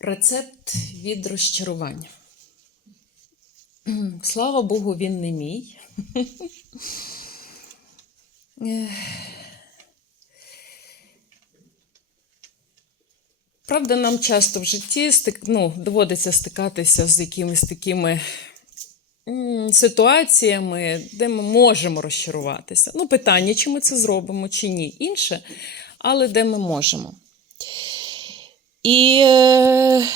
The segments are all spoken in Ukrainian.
Рецепт від розчарування. Слава Богу, він не мій. Правда, нам часто в житті ну, доводиться стикатися з якимись такими ситуаціями, де ми можемо розчаруватися. Ну, питання, чи ми це зробимо, чи ні. Інше, але де ми можемо. І е,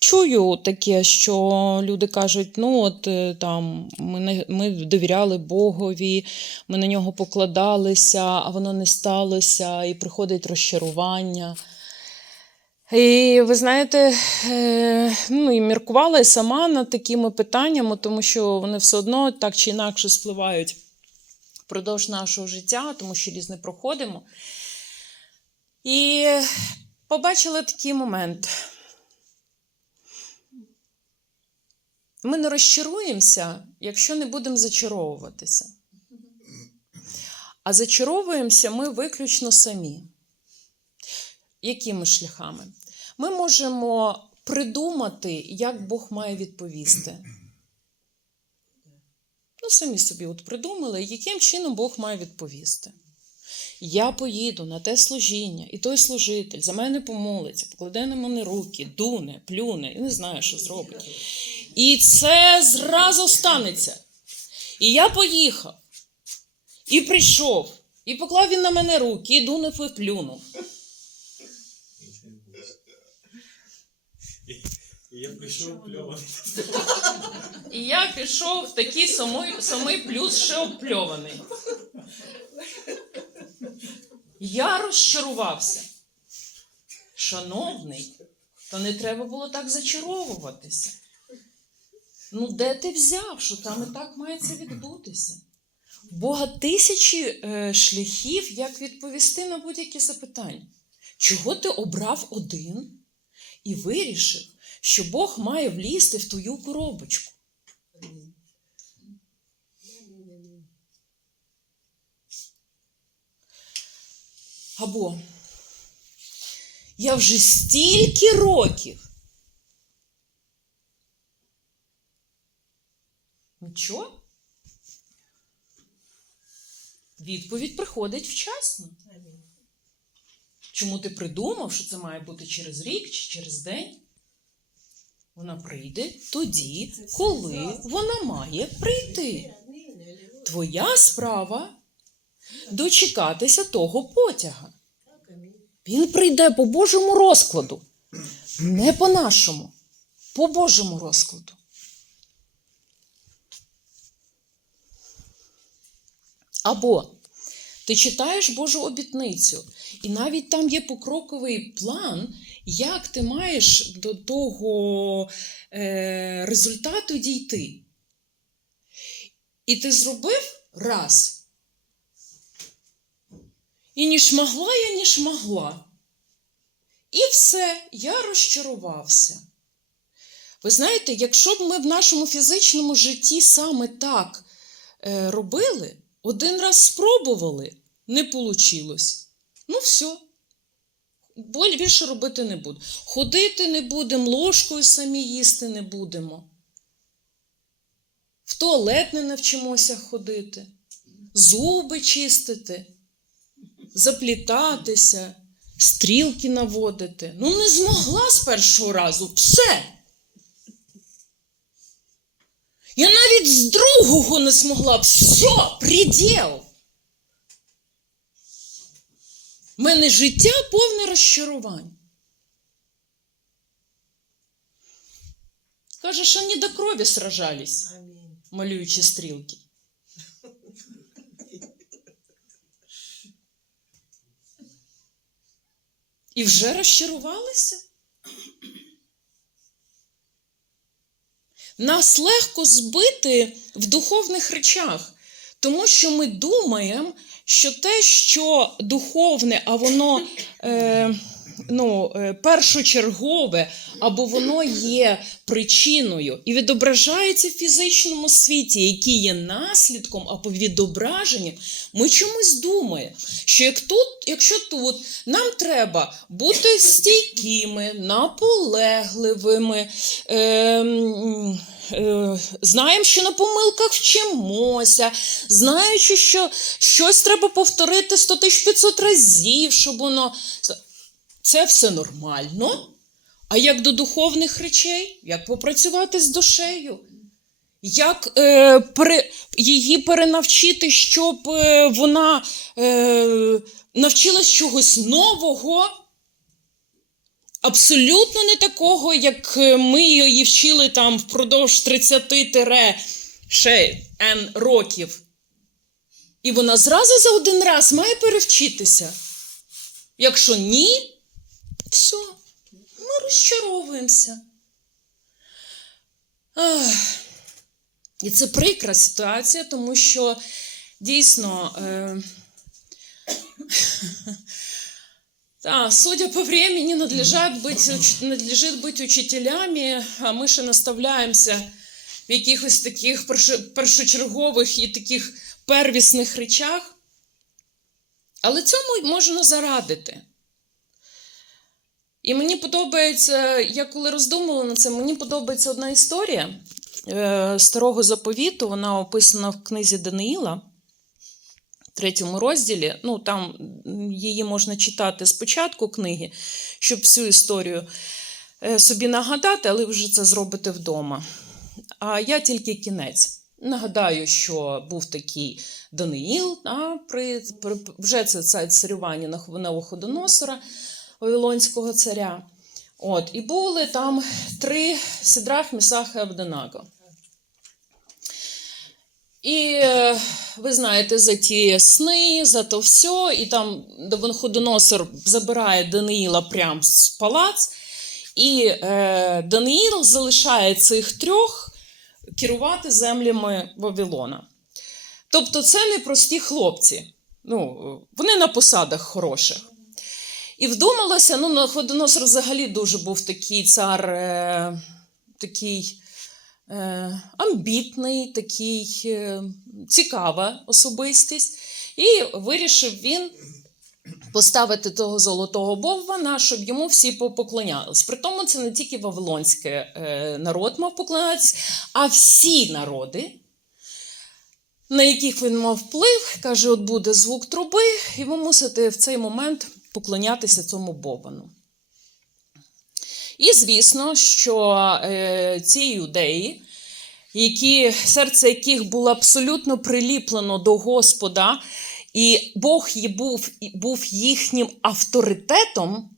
чую таке, що люди кажуть: ну, от е, там ми, не- ми довіряли Богові, ми на нього покладалися, а воно не сталося, і приходить розчарування. І ви знаєте, е, ну і міркувала і сама над такими питаннями, тому що вони все одно так чи інакше спливають впродовж нашого життя, тому що різне проходимо. І побачила такий момент. Ми не розчаруємося, якщо не будемо зачаровуватися. А зачаровуємося ми виключно самі. Якими шляхами? Ми можемо придумати, як Бог має відповісти. Ну, самі собі от придумали, яким чином Бог має відповісти. Я поїду на те служіння, і той служитель за мене помолиться, покладе на мене руки, дуне, плюне, і не знаю, що зробить. І це зразу станеться. І я поїхав, і прийшов, і поклав він на мене руки, і дунув і плюнув. І я прийшов пльований. І я пішов в такий самий, самий плюс ще опльований. Я розчарувався. Шановний, та не треба було так зачаровуватися. Ну, де ти взяв, що там і так має це відбутися? Бога тисячі е, шляхів, як відповісти на будь-які запитання. Чого ти обрав один і вирішив, що Бог має влізти в твою коробочку? Або я вже стільки років. Нічого? Відповідь приходить вчасно. Чому ти придумав, що це має бути через рік чи через день? Вона прийде тоді, коли вона має прийти. Твоя справа дочекатися того потяга. Він прийде по Божому розкладу, не по нашому, по Божому розкладу. Або ти читаєш Божу обітницю, і навіть там є покроковий план, як ти маєш до того е, результату дійти. І ти зробив раз. І ніж могла я, ніж могла. І все, я розчарувався. Ви знаєте, якщо б ми в нашому фізичному житті саме так е, робили, один раз спробували, не вийшло. Ну, все. Боль більше робити не буду. Ходити не будемо, ложкою самі їсти не будемо. В туалет не навчимося ходити, зуби чистити, заплітатися, стрілки наводити. Ну, не змогла з першого разу. Все. Я навіть з другого не змогла. Все, приділ. У мене життя повне розчарувань. Каже, що не до крові сражались, малюючи стрілки. І вже розчарувалися? Нас легко збити в духовних речах, тому що ми думаємо, що те, що духовне, а воно е, ну, е, першочергове, або воно є причиною і відображається в фізичному світі, який є наслідком або відображенням, ми чомусь думаємо, що як тут, якщо тут нам треба бути стійкими, наполегливими. Е, е, Знаємо, що на помилках вчимося, знаючи, що щось треба повторити 100 500 разів, щоб воно. Це все нормально. А як до духовних речей? Як попрацювати з душею? Як е, пере, її перенавчити, щоб е, вона е, навчилась чогось нового? Абсолютно не такого, як е, ми її вчили там впродовж 30 ще N років. І вона зразу за один раз має перевчитися. Якщо ні, все, ми розчаровуємося. Ах. І це прикра ситуація, тому що дійсно. Е... Да, судя по времени, надлежат быть, уч- надлежит быть учителями, а ми ще наставляємося в якихось таких першочергових і таких первісних речах. Але цьому можна зарадити. І мені подобається, я коли роздумувала над цим, мені подобається одна історія е, старого заповіту. Вона описана в книзі Даниїла, третьому розділі. Ну, там її можна читати спочатку книги, щоб всю історію е, собі нагадати, але вже це зробите вдома. А я тільки кінець. Нагадаю, що був такий Даниїл, а, при, при, вже це, це царювання на Навуходоносора, Вавилонського царя. От, і були там три Сидрах, Місах і. І е, ви знаєте за ті сни, за то все, і там Навуходоносор забирає Даниїла прямо з палац, і е, Даниїл залишає цих трьох керувати землями Вавилона. Тобто це не прості хлопці. Ну, вони на посадах хороших. І вдумалося, ну, Навуходоносор взагалі дуже був такий цар, е, такий е, амбітний, такий е, цікава особистість. І вирішив він поставити того золотого боввана, щоб йому всі по- поклонялись. При тому це не тільки вавилонський е, народ мав поклонятися, а всі народи, на яких він мав вплив, каже: от буде звук труби, і ви мусите в цей момент поклонятися цьому боввану. І звісно, що е, ці юдеї, які, серце яких було абсолютно приліплено до Господа, і Бог був, був їхнім авторитетом,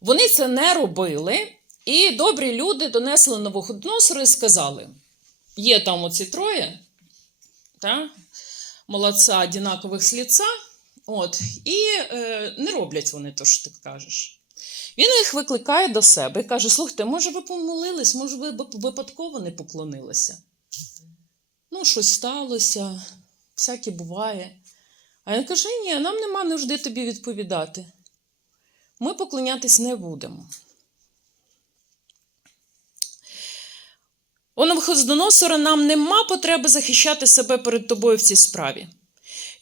вони це не робили. І добрі люди донесли Навуходоносору і сказали: є там оці троє, та, молодця одинакових з ліца, от, і е, не роблять вони то, що ти кажеш. Він їх викликає до себе і каже: слухайте, може, ви помолились, може, ви випадково не поклонилися. Ну, щось сталося, всяке буває. А він каже: ні, нам нема нужди тобі відповідати. Ми поклонятись не будемо. У Навуходоносора нам нема потреби захищати себе перед тобою в цій справі.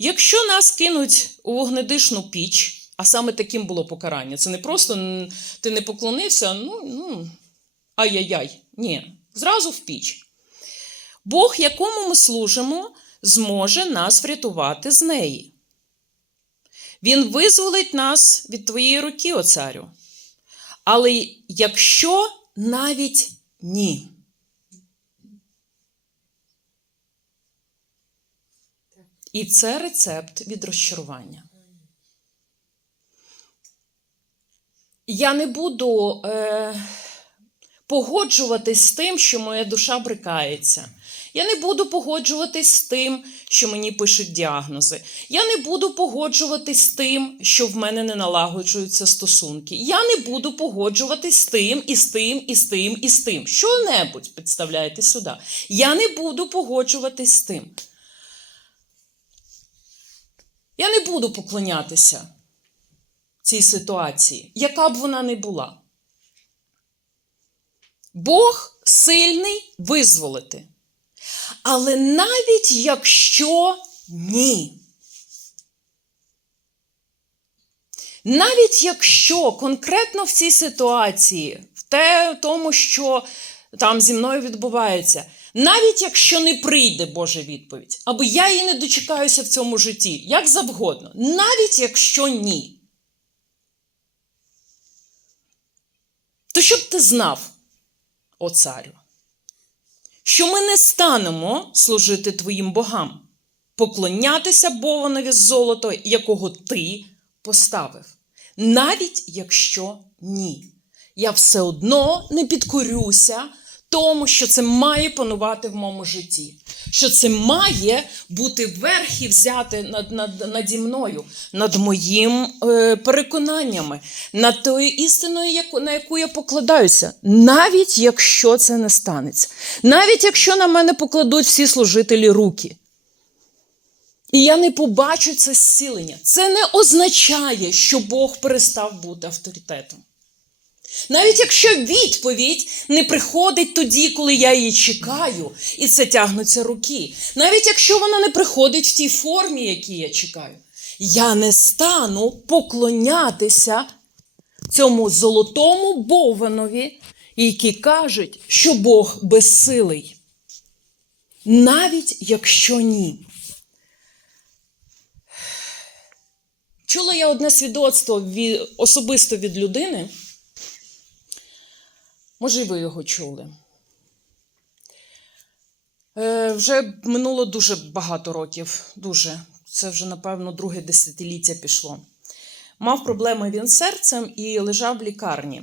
Якщо нас кинуть у вогнедишну піч, а саме таким було покарання, це не просто ти не поклонився, ну, ну ай-яй-яй. Ні, зразу в піч. Бог, якому ми служимо, зможе нас врятувати з неї. Він визволить нас від твоєї руки, о царю. Але якщо навіть ні. І це рецепт від розчарування. Я не буду е, погоджуватись з тим, що моя душа брикається. Я не буду погоджуватись з тим, що мені пишуть діагнози. Я не буду погоджуватись з тим, що в мене не налагоджуються стосунки. Я не буду погоджуватись з тим, і з тим, і з тим, і з тим. Що-небудь підставляєте сюди. Я не буду погоджуватись з тим. Я не буду поклонятися. цій ситуації, яка б вона не була. Бог сильний визволити. Але навіть якщо ні. Навіть якщо конкретно в цій ситуації, в те, тому, що там зі мною відбувається, навіть якщо не прийде Божа відповідь, або я її не дочекаюся в цьому житті, як завгодно, навіть якщо ні, то щоб ти знав, о царю, що ми не станемо служити твоїм богам, поклонятися Бованові золото, якого ти поставив. Навіть якщо ні. Я все одно не підкорюся тому, що це має панувати в моєму житті, що це має бути верх і взяти над, над, наді мною, над моїм е, переконаннями, над тою істиною, яку, на яку я покладаюся, навіть якщо це не станеться, навіть якщо на мене покладуть всі служителі руки. І я не побачу це зцілення. Це не означає, що Бог перестав бути авторитетом. Навіть якщо відповідь не приходить тоді, коли я її чекаю, і це тягнуться руки. Навіть якщо вона не приходить в тій формі, якій я чекаю, я не стану поклонятися цьому золотому Бованові, які кажуть, що Бог безсилий. Навіть якщо ні. Чула я одне свідоцтво від, особисто від людини. Може, і ви його чули. Е, вже минуло дуже багато років. Дуже. Це вже, напевно, друге десятиліття пішло. Мав проблеми він з серцем і лежав в лікарні.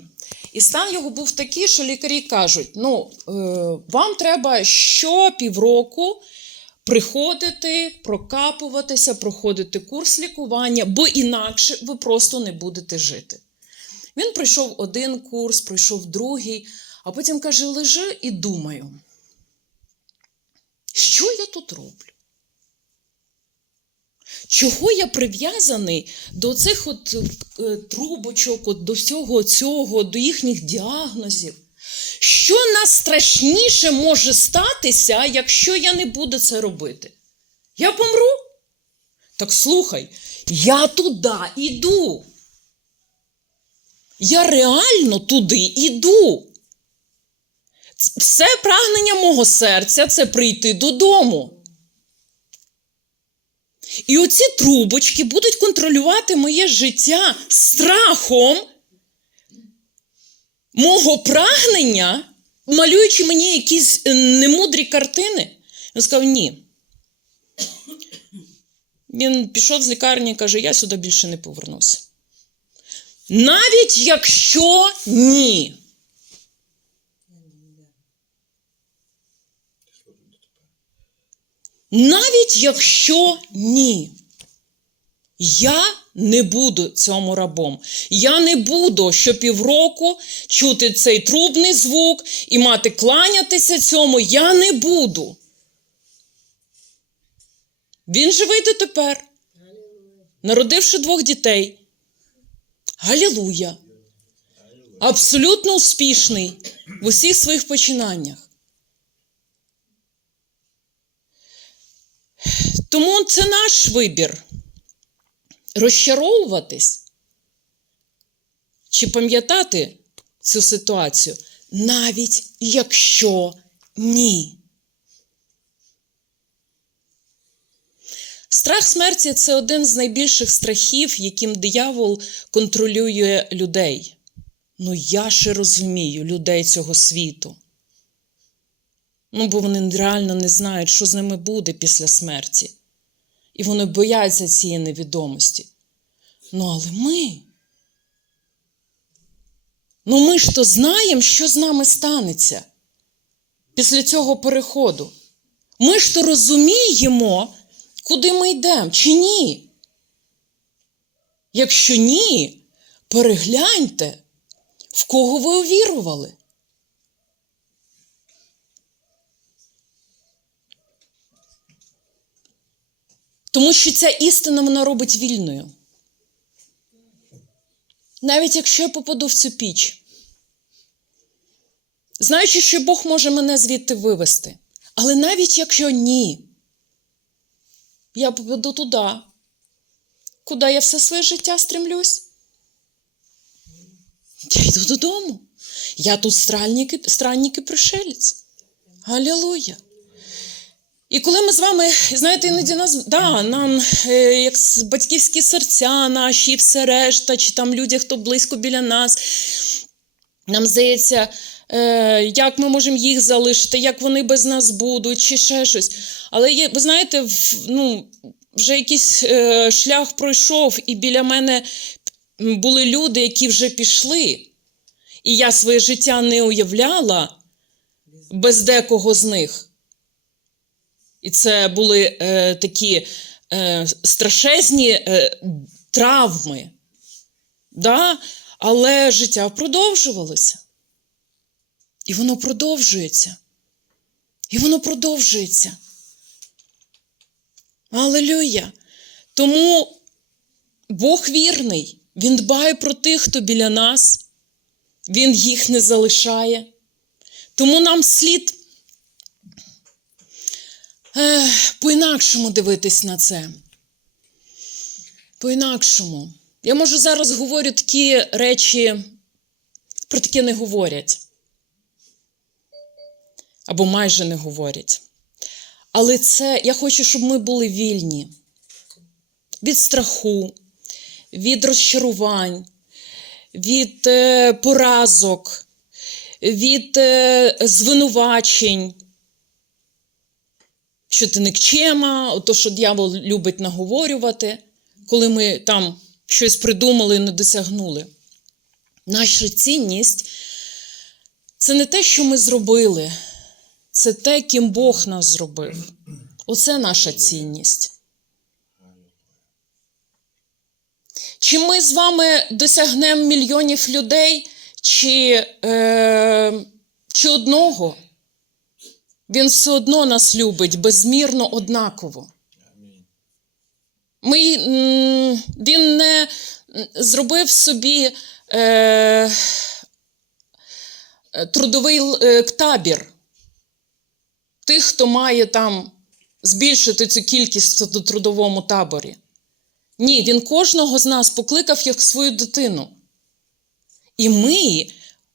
І стан його був такий, що лікарі кажуть: ну, е, вам треба щопівроку приходити, прокапуватися, проходити курс лікування, бо інакше ви просто не будете жити. Він пройшов один курс, пройшов другий, а потім каже: лежи і думаю, що я тут роблю? Чого я прив'язаний до цих от е, трубочок, от до всього цього, до їхніх діагнозів? Що найстрашніше може статися, якщо я не буду це робити? Я помру? Так слухай, я туди іду. Я реально туди іду. Все прагнення мого серця це прийти додому. І оці трубочки будуть контролювати моє життя страхом мого прагнення, малюючи мені якісь е, немудрі картини. Він сказав: ні. Він пішов з лікарні і каже: я сюди більше не повернуся. Навіть якщо ні. Навіть якщо ні. Я не буду цьому рабом. Я не буду щопівроку чути цей трубний звук і мати кланятися цьому. Я не буду. Він живий дотепер, народивши двох дітей. Галілуя! Абсолютно успішний в усіх своїх починаннях. Тому це наш вибір розчаровуватись чи пам'ятати цю ситуацію, навіть якщо ні. Страх смерті це один з найбільших страхів, яким диявол контролює людей. Ну, я ще розумію людей цього світу. Ну, бо вони реально не знають, що з ними буде після смерті. І вони бояться цієї невідомості. Ну, але ми. Ну, ми ж то знаємо, що з нами станеться після цього переходу. Ми ж то розуміємо, куди ми йдемо, чи ні? Якщо ні, перегляньте, в кого ви увірували. Тому що ця істина вона робить вільною. навіть якщо я попаду в цю піч, знаючи, що Бог може мене звідти вивести, але навіть якщо ні, я попаду туди, куди я все своє життя стремлюсь. Я йду додому. Я тут странник, странник і пришелець. Алілуя. І коли ми з вами, знаєте, іноді нас, да, нам, е, як батьківські серця наші, і все решта, чи там люди, хто близько біля нас, нам здається, як ми можемо їх залишити, як вони без нас будуть, чи ще щось. Але є, ви знаєте, ну, вже якийсь е, шлях пройшов, і біля мене були люди, які вже пішли. І я своє життя не уявляла без декого з них. І це були е, такі е, страшезні е, травми. Да? Але життя продовжувалося. І воно продовжується. І воно продовжується. Алелюя. Тому Бог вірний. Він дбає про тих, хто біля нас. Він їх не залишає. Тому нам слід е, по-інакшому дивитись на це. По-інакшому. Я можу зараз говорю такі речі, про таке не говорять. Або майже не говорять. Але це я хочу, щоб ми були вільні від страху, від розчарувань, від е, поразок, від е, звинувачень, що ти никчема, то, що дьявол любить наговорювати, коли ми там щось придумали і не досягнули. Наша цінність це не те, що ми зробили, це те, ким Бог нас зробив. Оце наша цінність. Чи ми з вами досягнемо мільйонів людей, чи, е, чи одного? Він все одно нас любить безмірно однаково. Ми, він не зробив собі е, трудовий е, табір тих, хто має там збільшити цю кількість в трудовому таборі. Ні, він кожного з нас покликав як свою дитину. І ми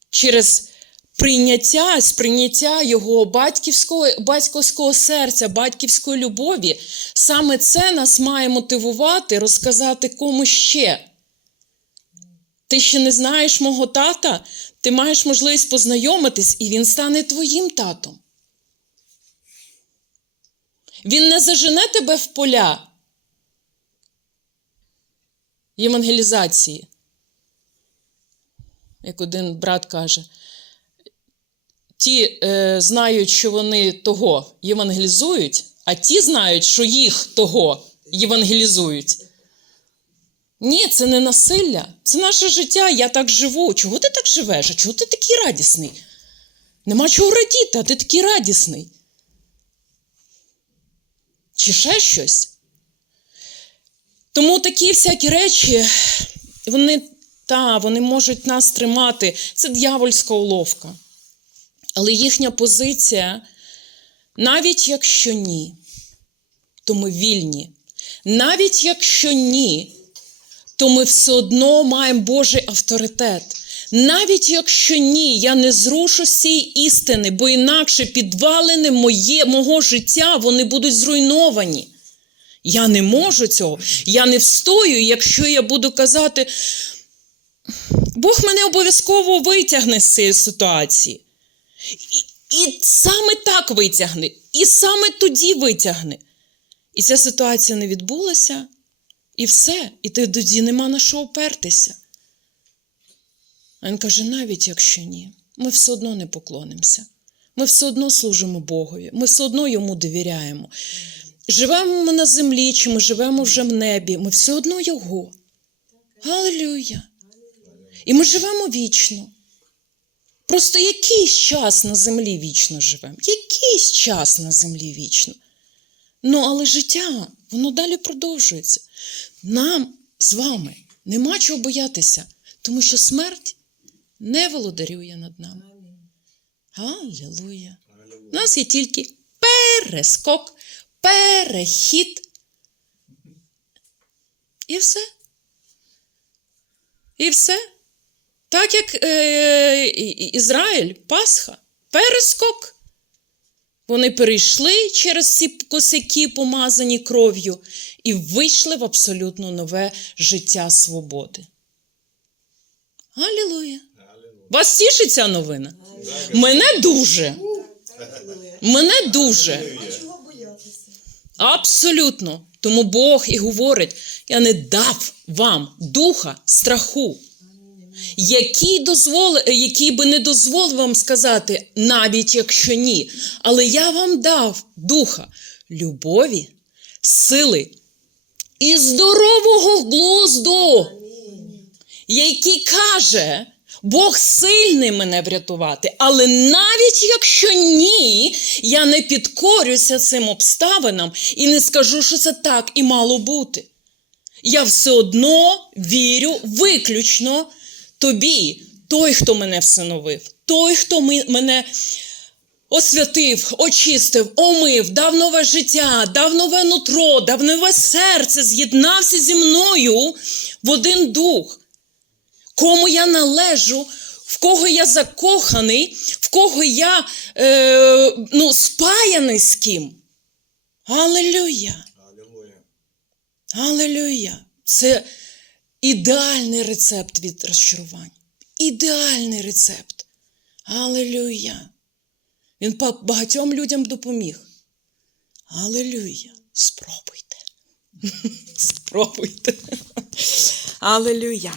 через прийняття, сприйняття його батьківського, батьківського серця, батьківської любові, саме це нас має мотивувати розказати кому ще. Ти ще не знаєш мого тата, ти маєш можливість познайомитись, і він стане твоїм татом. Він не зажене тебе в поля євангелізації. Як один брат каже, ті е, знають, що вони того євангелізують, а ті знають, що їх того євангелізують. Ні, це не насилля, це наше життя. Я так живу. Чого ти так живеш? А чого ти такий радісний? Нема чого радіти, а ти такий радісний. Чи ще щось? Тому такі всякі речі, вони, та, вони можуть нас тримати. Це дьявольська уловка. Але їхня позиція, навіть якщо ні, то ми вільні. Навіть якщо ні, то ми все одно маємо Божий авторитет. Навіть якщо ні, я не зрушу цієї істини, бо інакше підвалини моє, мого життя вони будуть зруйновані. Я не можу цього. Я не встою, якщо я буду казати, Бог мене обов'язково витягне з цієї ситуації. І, і саме так витягне, і саме тоді витягне. І ця ситуація не відбулася, і все, і тоді нема на що опертися. А він каже: навіть якщо ні, ми все одно не поклонимося. Ми все одно служимо Богові, ми все одно йому довіряємо. Живемо ми на землі, чи ми живемо вже в небі, ми все одно Його. Галилюя! І ми живемо вічно. Просто якийсь час на землі вічно живемо, якийсь час на землі вічно. Ну, але життя, воно далі продовжується. Нам з вами нема чого боятися. Тому що смерть не володарює над нами. Аллилуйя. У нас є тільки перескок, перехід. І все. І все. Так як е, Ізраїль, Пасха, перескок. Вони перейшли через ці косяки, помазані кров'ю, і вийшли в абсолютно нове життя свободи. Алілуя! Вас тішить ця новина? Мене дуже. Мене дуже. Абсолютно. Тому Бог і говорить: я не дав вам духа страху, який, дозвол... який би не дозволив вам сказати, навіть якщо ні. Але я вам дав духа любові, сили і здорового глузду, який каже. Бог сильний мене врятувати, але навіть якщо ні, я не підкорюся цим обставинам і не скажу, що це так і мало бути. Я все одно вірю виключно тобі, той, хто мене всиновив, той, хто мене освятив, очистив, омив, дав нове життя, дав нове нутро, дав нове серце, з'єднався зі мною в один дух кому я належу, в кого я закоханий, в кого я е, ну, спаяний з ким. Алелюя! Алелюя! Це ідеальний рецепт від розчарувань. Ідеальний рецепт. Алелюя! Він багатьом людям допоміг. Алелюя! Спробуйте. Спробуйте. Алелюя!